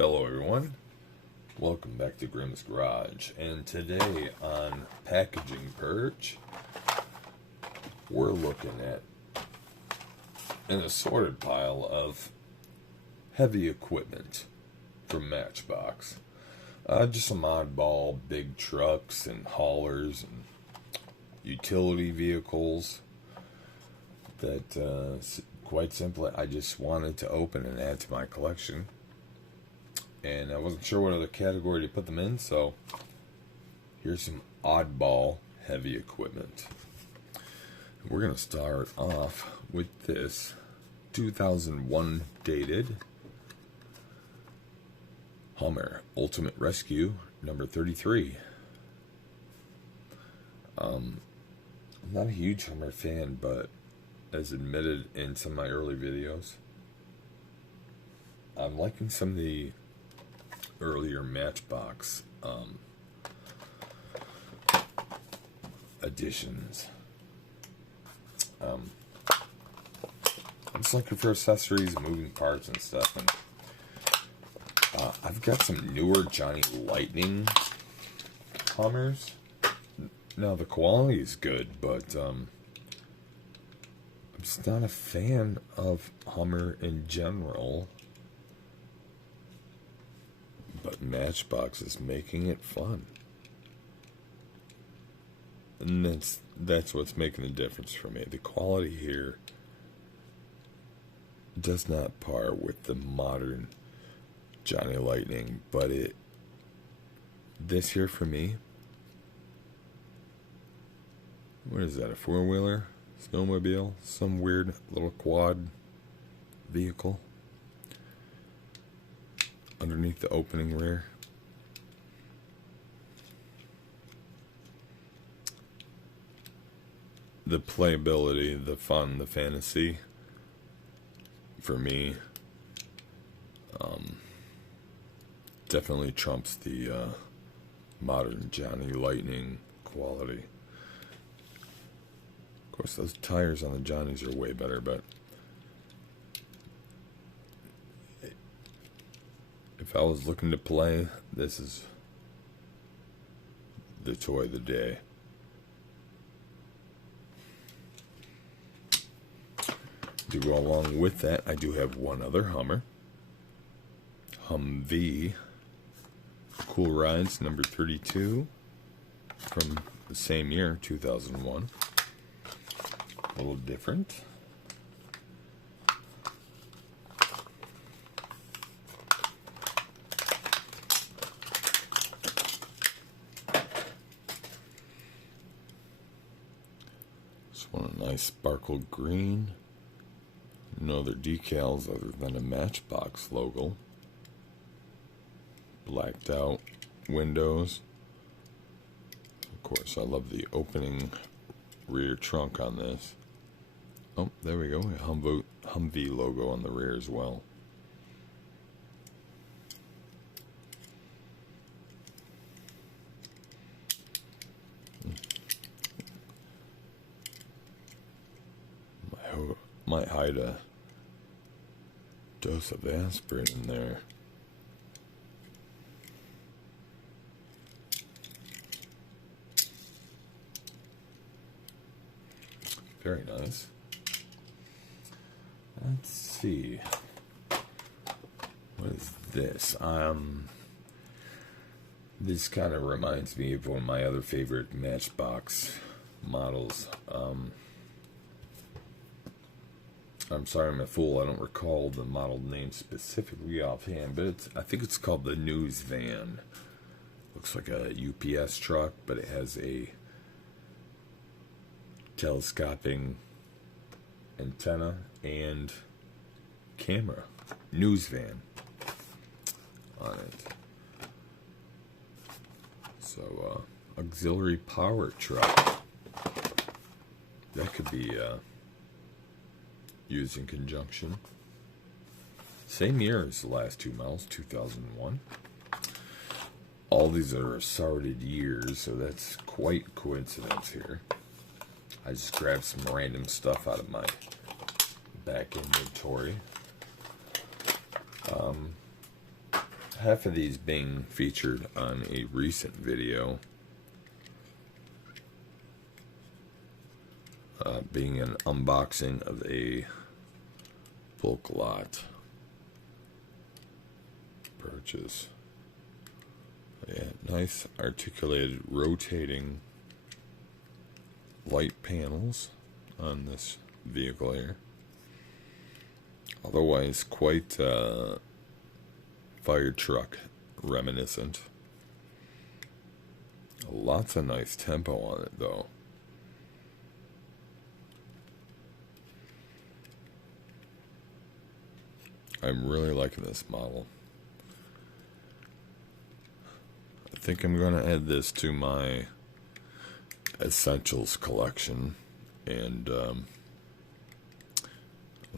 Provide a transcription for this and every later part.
Hello everyone, welcome back to Grimm's Garage, and today on Packaging Purge, we're looking at an assorted pile of heavy equipment from Matchbox. Just some oddball big trucks and haulers and utility vehicles that, quite simply, I just wanted to open and add to my collection. And I wasn't sure what other category to put them in, so here's some oddball heavy equipment. We're going to start off with this 2001 dated Hummer Ultimate Rescue number 33. I'm not a huge Hummer fan, but as admitted in some of my early videos, I'm liking some of the earlier Matchbox editions. I'm just looking for accessories, moving parts and stuff, and I've got some newer Johnny Lightning Hummers. Now the quality is good, but I'm just not a fan of Hummer in general. But Matchbox is making it fun. And that's what's making the difference for me. The quality here does not par with the modern Johnny Lightning, but this here for me, what is that, a four-wheeler? Snowmobile? Some weird little quad vehicle underneath the opening rear. The playability, the fun, the fantasy, for me, definitely trumps the modern Johnny Lightning quality. Of course, those tires on the Johnnies are way better, but if I was looking to play, this is the toy of the day. To go along with that, I do have one other Hummer. Humvee Cool Rides number 32 from the same year, 2001. A little different. One a nice sparkle green. No other decals other than a Matchbox logo. Blacked out windows. Of course, I love the opening rear trunk on this. Oh, there we go. A Humvee logo on the rear as well. Might hide a dose of aspirin in there. Very nice. Let's see. What is this? This kind of reminds me of one of my other favorite Matchbox models. I'm sorry, I'm a fool. I don't recall the model name specifically offhand, but I think it's called the News Van. Looks like a UPS truck, but it has a telescoping antenna and camera. News Van on it. So, auxiliary power truck. That could be used in conjunction. Same year as the last two models, 2001. All these are assorted years, so that's quite coincidence here. I just grabbed some random stuff out of my back inventory. half of these being featured on a recent video, being an unboxing of a bulk lot purchase. Yeah, nice articulated rotating light panels on this vehicle here. Otherwise quite fire truck reminiscent. Lots of nice tempo on it though. I'm really liking this model. I think I'm going to add this to my essentials collection, and I'm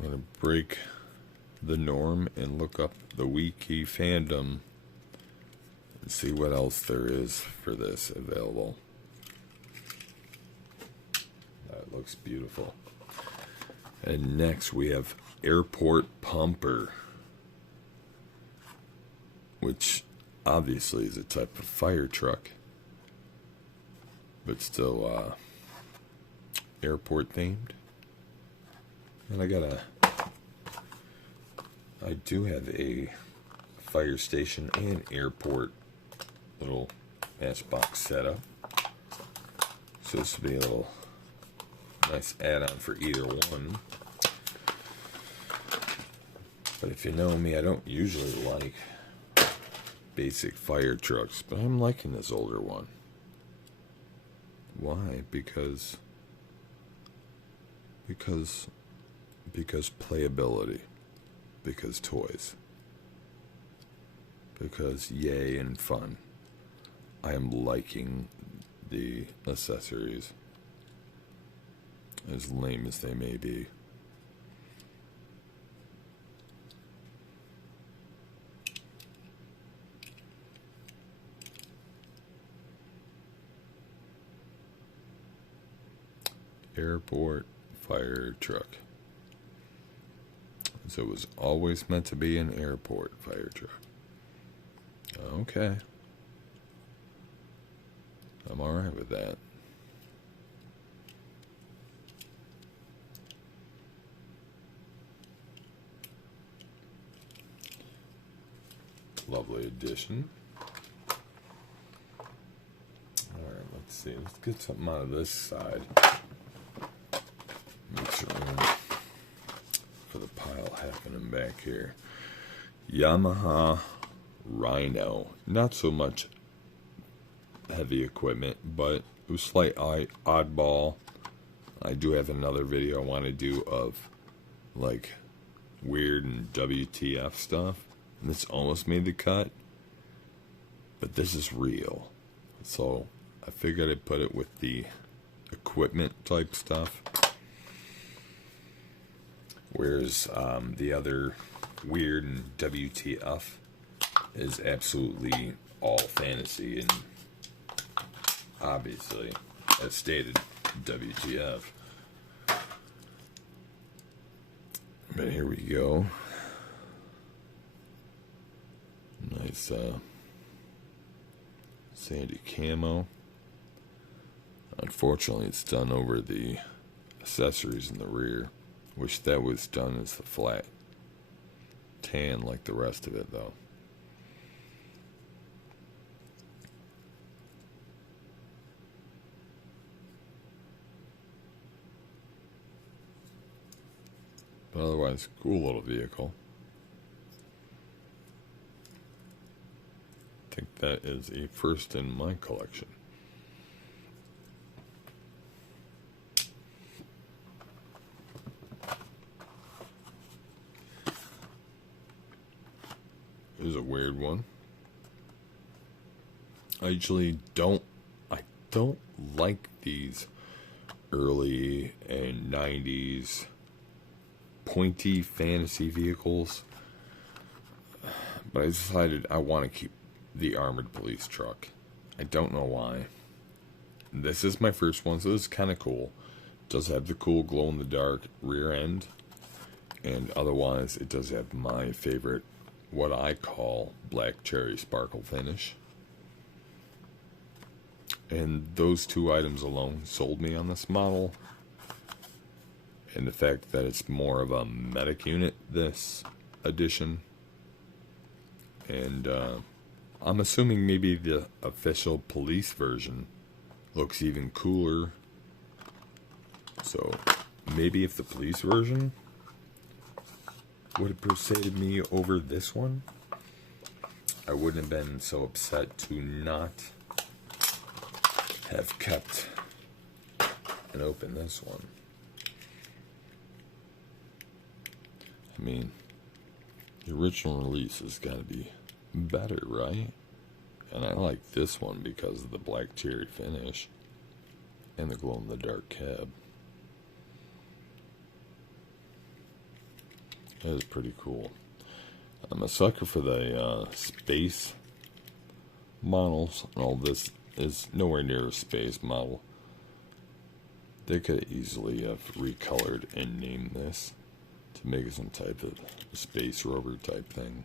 going to break the norm and look up the wiki fandom and see what else there is for this available. That looks beautiful. And next we have Airport Pumper, which obviously is a type of fire truck, but still airport themed. And I do have a fire station and airport little Matchbox setup, so this would be a little nice add-on for either one. But if you know me, I don't usually like basic fire trucks, but I'm liking this older one. Why? Because playability, because toys, because yay and fun. I am liking the accessories, as lame as they may be. Airport fire truck. So it was always meant to be an airport fire truck. Okay. I'm alright with that. Lovely addition. Alright, let's see. Let's get something out of this side. Make some room for the pile happening back here. Yamaha Rhino. Not so much heavy equipment, but it was slight oddball. I do have another video I want to do of like weird and WTF stuff. And this almost made the cut, but this is real. So I figured I'd put it with the equipment type stuff. Whereas the other weird and WTF is absolutely all fantasy and obviously, as stated, WTF. But here we go. Nice sandy camo. Unfortunately, it's done over the accessories in the rear. Wish that was done as the flat tan like the rest of it, though. But otherwise, cool little vehicle. I think that is a first in my collection. This is a weird one. I usually don't like these early and 90s pointy fantasy vehicles, but I decided I want to keep the armored police truck. I don't know why. This is my first one, so this is kind of cool. It does have the cool glow in the dark rear end, and otherwise it does have my favorite what I call black cherry sparkle finish. And those two items alone sold me on this model. And the fact that it's more of a medic unit this edition. And I'm assuming maybe the official police version looks even cooler. So maybe if the police version would have persuaded me over this one, I wouldn't have been so upset to not have kept and opened this one. I mean, the original release has got to be better, right? And I like this one because of the black cherry finish and the glow-in-the-dark cab. That is pretty cool. I'm a sucker for the space models. All this is nowhere near a space model. They could easily have recolored and named this to make it some type of space rover type thing.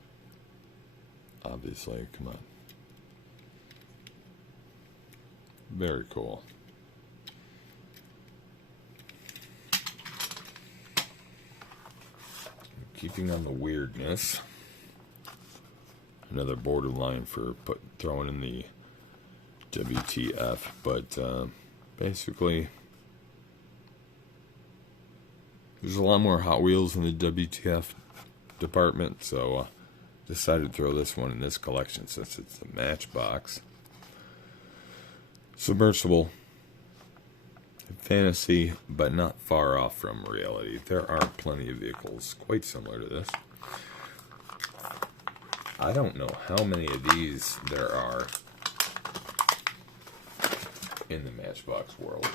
Obviously, come on. Very cool. Keeping on the weirdness. Another borderline for throwing in the WTF, but basically there's a lot more Hot Wheels in the WTF department, so decided to throw this one in this collection since it's the Matchbox. Submersible. Fantasy, but not far off from reality. There are plenty of vehicles quite similar to this. I don't know how many of these there are in the Matchbox world,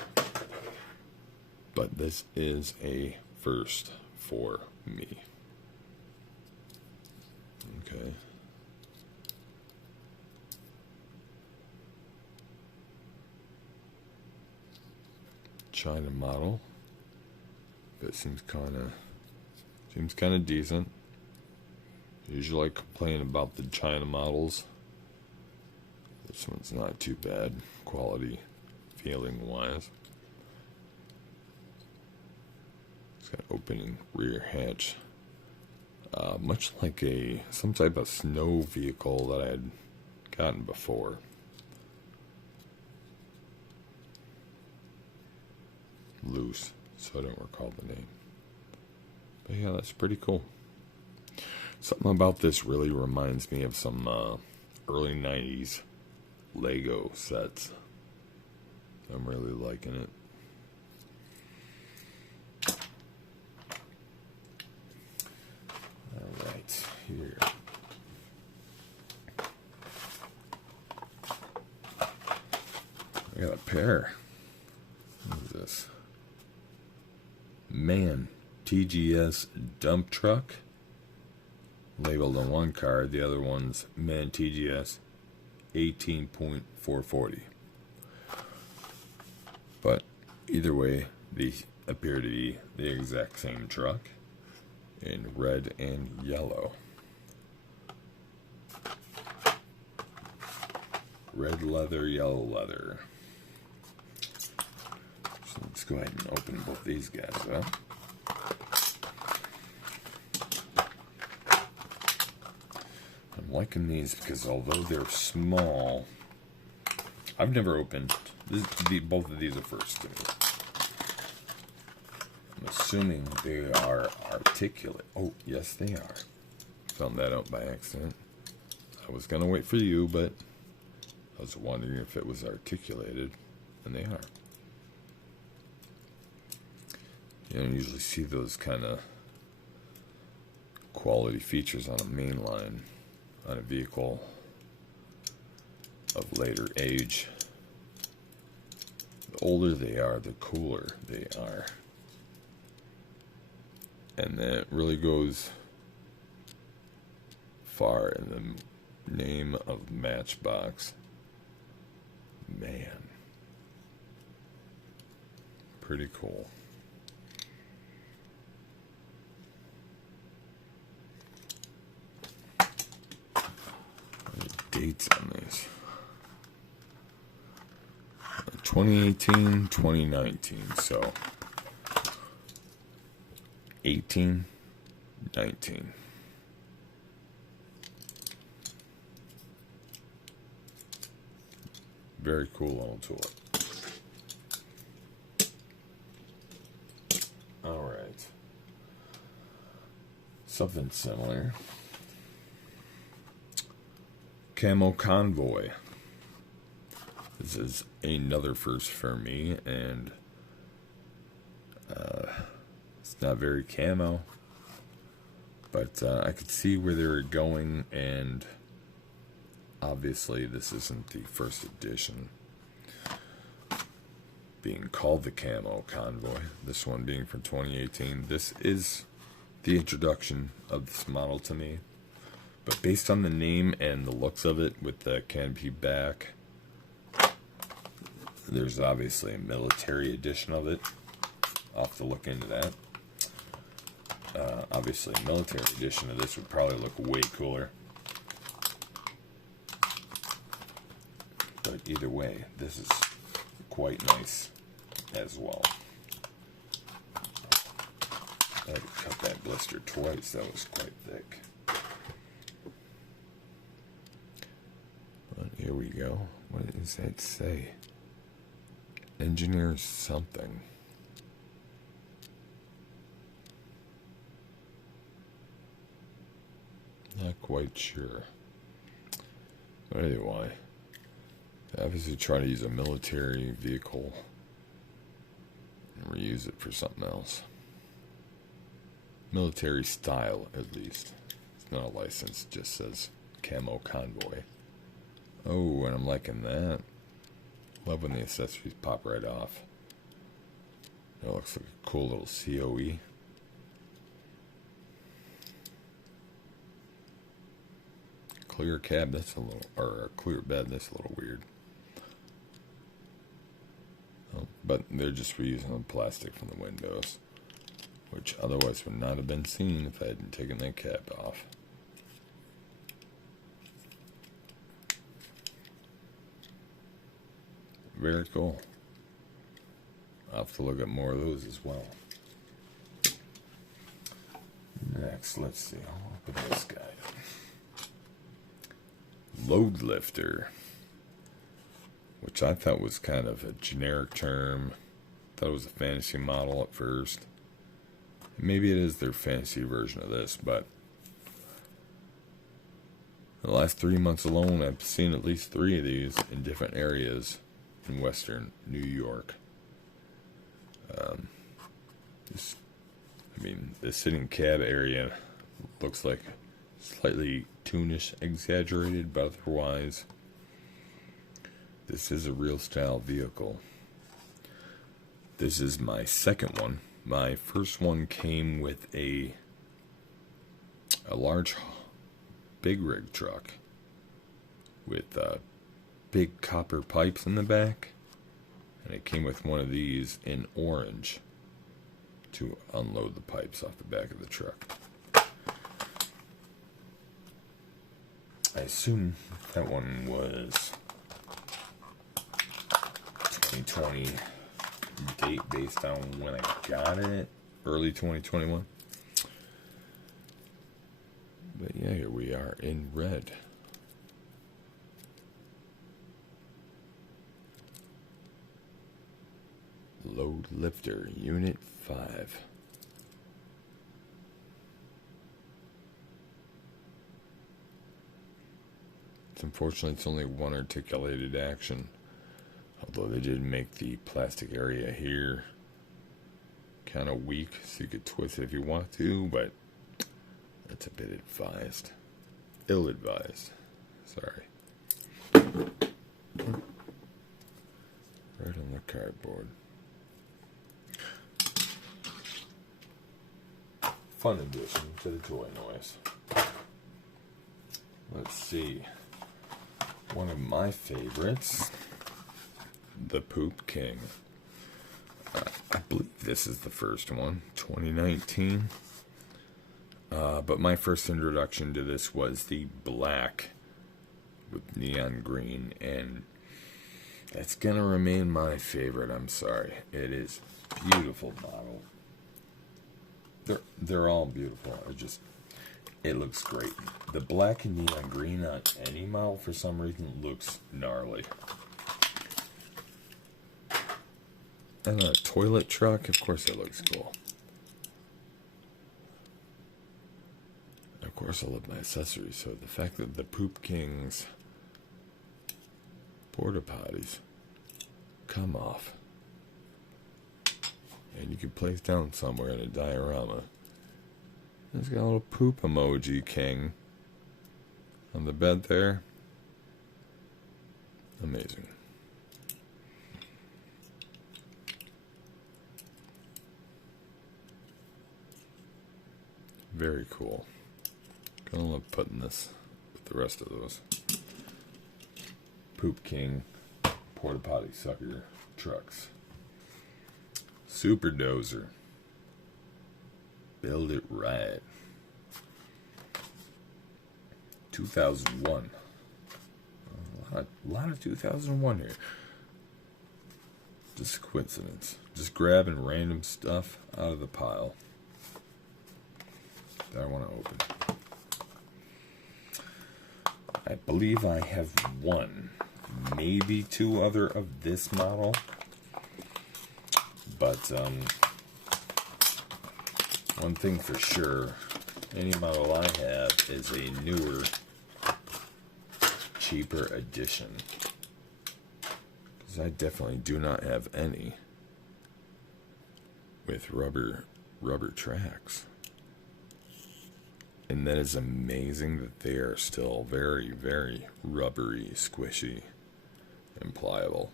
but this is a first for me. Okay. China model. That seems kind of decent. Usually I complain about the China models. This one's not too bad, quality, feeling wise. It's got opening rear hatch, much like some type of snow vehicle that I had gotten before. Loose, so I don't recall the name. But yeah, that's pretty cool. Something about this really reminds me of some early 90s Lego sets. I'm really liking it. Alright, here. I got a pair. What is this? Man TGS dump truck. Labeled on one card, the other one's Man TGS 18.440. But either way, these appear to be the exact same truck in red and yellow. Red leather, yellow leather. So let's go ahead and open both these guys up. I'm liking these because although they're small, I've never opened both of these are first to me. I'm assuming they are articulate. Oh, yes they are. Found that out by accident. I was gonna wait for you, but I was wondering if it was articulated, and they are. You don't usually see those kind of quality features on a mainline on a vehicle of later age. The older they are, the cooler they are. And that really goes far in the name of Matchbox. Man. Pretty cool. dates on these. 2018, 2019, so 18, 19. Very cool little tool. Alright. Something similar. Camo Convoy. This is another first for me, and it's not very camo, but I could see where they were going, and obviously this isn't the first edition being called the Camo Convoy, this one being from 2018. This is the introduction of this model to me, but based on the name and the looks of it with the canopy back, there's obviously a military edition of it. I'll have to look into that. Obviously, a military edition of this would probably look way cooler. But either way, this is quite nice as well. I had to cut that blister twice. That was quite thick. But here we go. What does that say? Engineer something. Not quite sure. But anyway, obviously try to use a military vehicle and reuse it for something else. Military style, at least. It's not a license, it just says Camo Convoy. Oh, and I'm liking that. Love when the accessories pop right off. It looks like a cool little COE. Clear cab, that's a little, or a clear bed, that's a little weird. Oh, but they're just reusing the plastic from the windows, which otherwise would not have been seen if I hadn't taken that cap off. Very cool. I'll have to look at more of those as well. Next, let's see. I'll open this guy up. Load lifter, which I thought was kind of a generic term. Thought it was a fantasy model at first. Maybe it is their fantasy version of this, but in the last 3 months alone, I've seen at least 3 of these in different areas in western New York. The sitting cab area looks like slightly toonish exaggerated, but otherwise this is a real style vehicle. This is my second one. My first one came with a large big rig truck with big copper pipes in the back, and it came with one of these in orange to unload the pipes off the back of the truck. I assume that one was 2020 date based on when I got it, early 2021. But yeah, here we are in red. Load lifter, Unit 5. Unfortunately, it's only one articulated action, although they did make the plastic area here kind of weak, so you could twist it if you want to, but that's a bit advised. Ill-advised. Sorry. Right on the cardboard. Fun addition to the toy noise. Let's see. One of my favorites, the Poop King. I believe this is the first one, 2019. But my first introduction to this was the black with neon green, and that's gonna remain my favorite. I'm sorry. It is beautiful model. They're all beautiful. It looks great. The black and neon green on any model for some reason looks gnarly. And a toilet truck, of course it looks cool. Of course I love my accessories, so the fact that the Poop King's porta potties come off and you can place down somewhere in a diorama. It's got a little poop emoji king on the bed there. Amazing. Very cool. Gonna love putting this with the rest of those. Poop King porta potty sucker trucks. Super Dozer. Build it right. 2001. A lot of 2001 here. Just coincidence. Just grabbing random stuff out of the pile that I want to open. I believe I have one, maybe two other of this model, but one thing for sure, any model I have is a newer, cheaper edition, because I definitely do not have any with rubber tracks. And that is amazing that they are still very, very rubbery, squishy, and pliable.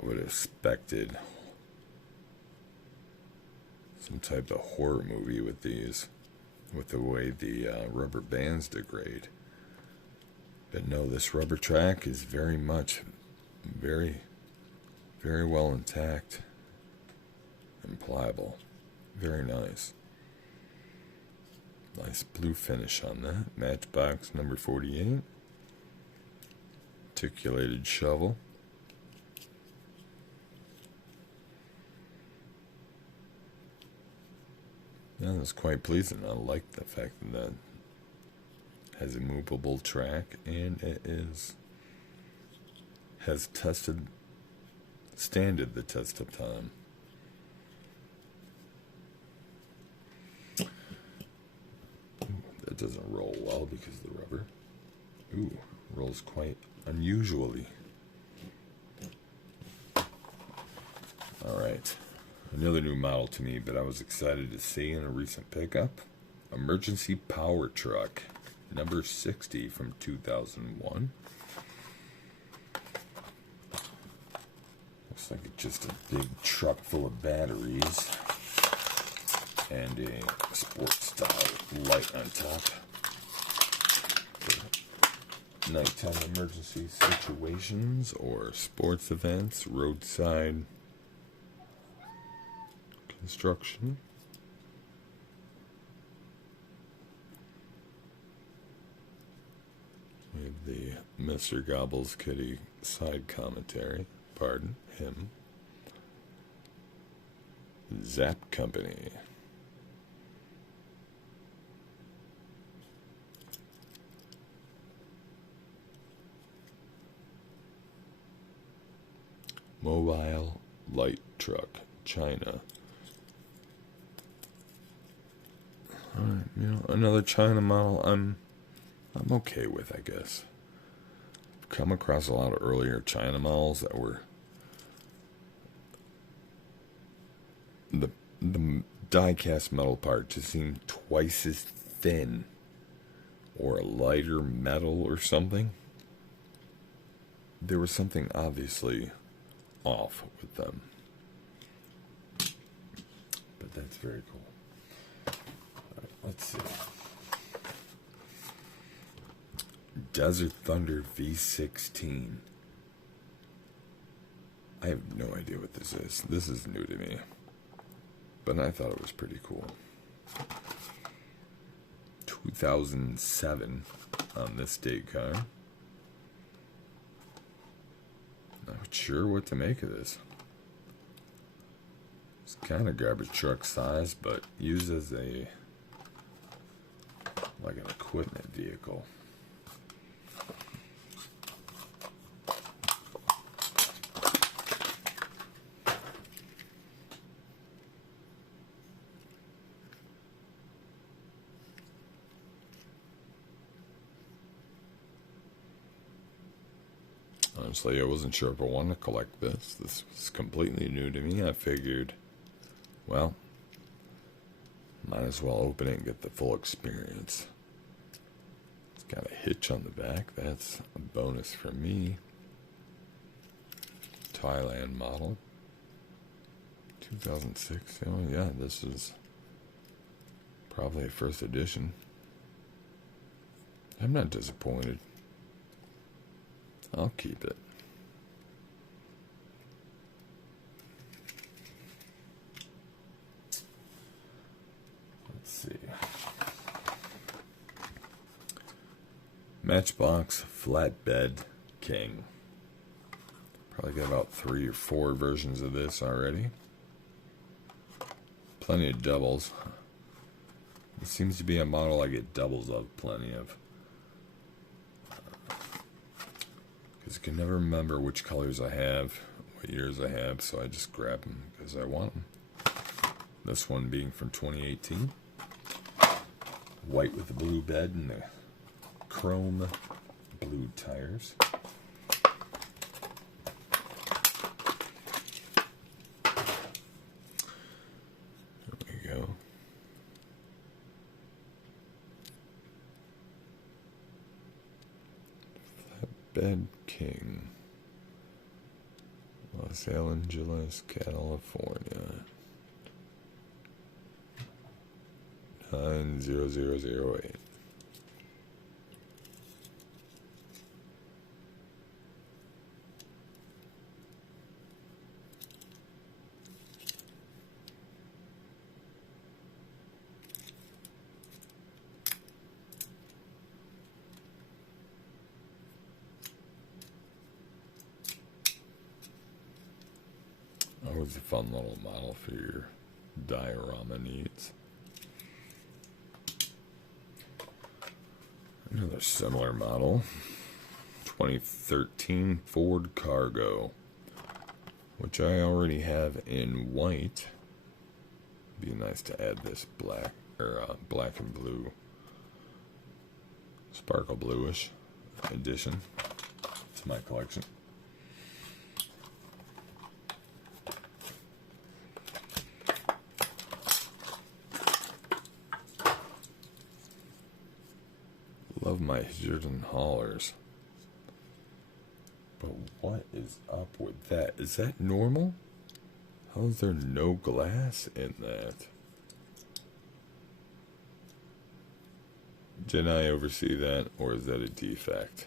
I would have expected some type of horror movie with these, with the way the rubber bands degrade. But no, this rubber track is very much, very, very well intact and pliable. Very nice. Nice blue finish on that. Matchbox number 48. Articulated shovel. Yeah, that's quite pleasing. I like the fact that that has a movable track, and it has standed the test of time. That doesn't roll well because of the rubber. Ooh, rolls quite unusually. Alright. Another new model to me, but I was excited to see in a recent pickup. Emergency Power Truck, number 60 from 2001. Looks like it's just a big truck full of batteries and a sports style light on top for nighttime emergency situations or sports events, roadside construction. We have the Mr. Gobble's Kitty side commentary. Pardon him. Zap Company. Mobile light truck, China. Alright, another China model I'm okay with, I guess. I've come across a lot of earlier China models that were the die-cast metal part just seemed twice as thin or a lighter metal or something. There was something obviously off with them. But that's very cool. Alright, let's see. Desert Thunder V16. I have no idea what this is. This is new to me. But I thought it was pretty cool. 2007. on this date card. Not sure what to make of this. It's kind of garbage truck size, but used as a like an equipment vehicle. Honestly, I wasn't sure if I wanted to collect this. This was completely new to me. I figured, well, might as well open it and get the full experience. It's got a hitch on the back. That's a bonus for me. Thailand model. 2006. Oh, yeah, this is probably a first edition. I'm not disappointed. I'll keep it. Let's see. Matchbox Flatbed King. Probably got about 3 or 4 versions of this already. Plenty of doubles. It seems to be a model I get doubles of plenty of. Because I can never remember which colors I have, what years I have, so I just grab them because I want them. This one being from 2018. White with the blue bed and the chrome blue tires. There we go. Flatbed King, Los Angeles, California, 90008. Always a fun little model for your diorama needs. Another similar model, 2013 Ford Cargo, which I already have in white. Be nice to add this black or black and blue, sparkle bluish edition to my collection. Love my Jordan haulers. But what is up with that? Is that normal? How is there no glass in that? Did I oversee that, or is that a defect?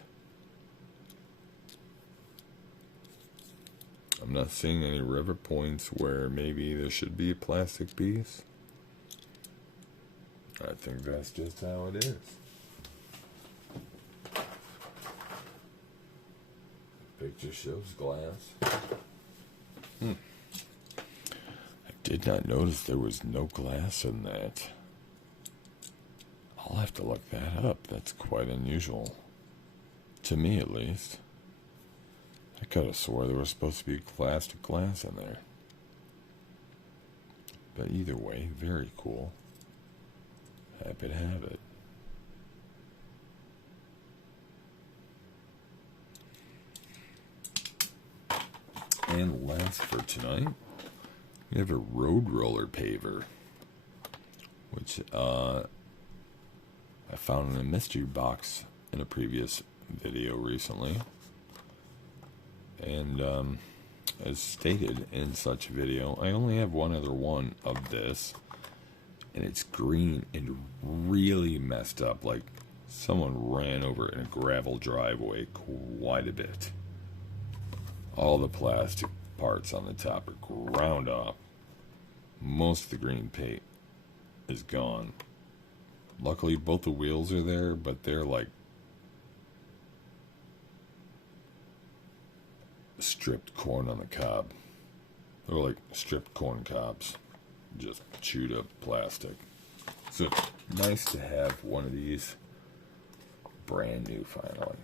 I'm not seeing any river points where maybe there should be a plastic piece. I think that's just how it is. Picture shows glass. I did not notice there was no glass in that. I'll have to look that up. That's quite unusual. To me, at least. I could have swore there was supposed to be plastic glass in there. But either way, very cool. Happy to have it. And last for tonight, we have a road roller paver, which I found in a mystery box in a previous video recently. And as stated in such video, I only have one other one of this, and it's green and really messed up, like someone ran over it in a gravel driveway quite a bit. All the plastic parts on the top are ground off. Most of the green paint is gone. Luckily, both the wheels are there, but they're like stripped corn on the cob. They're like stripped corn cobs, just chewed up plastic. So nice to have one of these brand new finally.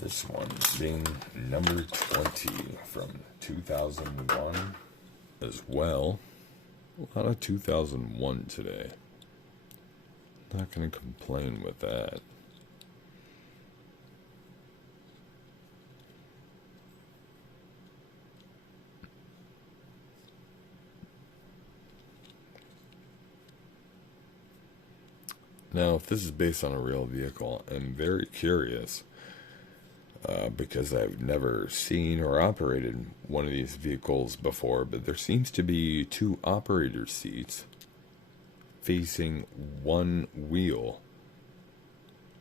This one being number 20 from 2001 as well. A lot of 2001 today. Not going to complain with that. Now, if this is based on a real vehicle, I'm very curious because I've never seen or operated one of these vehicles before, but there seems to be 2 operator seats facing one wheel,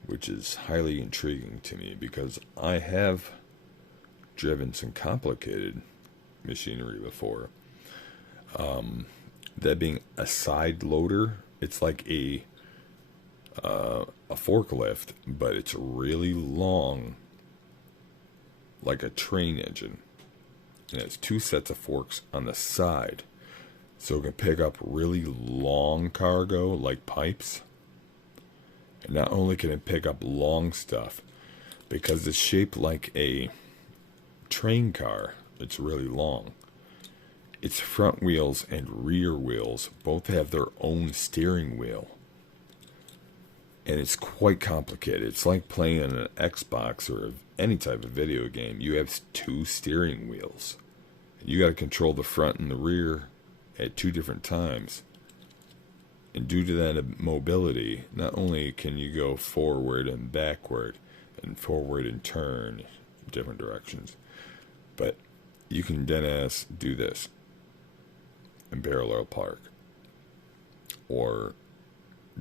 which is highly intriguing to me because I have driven some complicated machinery before. That being a side loader, it's like a forklift, but it's really long, like a train engine. And it has 2 sets of forks on the side, so it can pick up really long cargo, like pipes. And not only can it pick up long stuff, because it's shaped like a train car, it's really long. Its front wheels and rear wheels both have their own steering wheel. And it's quite complicated. It's like playing on an Xbox or any type of video game. You have 2 steering wheels. You got to control the front and the rear at 2 different times. And due to that mobility, not only can you go forward and backward and forward and turn in different directions, but you can deadass do this and parallel park. Or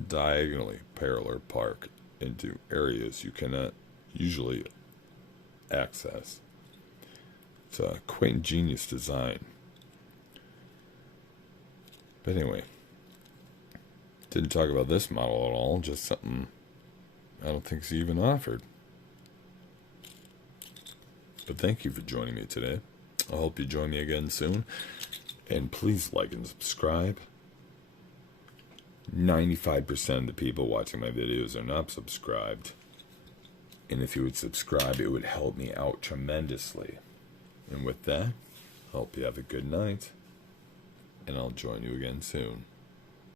diagonally parallel park into areas you cannot usually access. It's a quite ingenious design. But anyway, didn't talk about this model at all, just something I don't think is even offered. But thank you for joining me today. I hope you join me again soon. And please like and subscribe. 95% of the people watching my videos are not subscribed. And if you would subscribe, it would help me out tremendously. And with that, I hope you have a good night. And I'll join you again soon.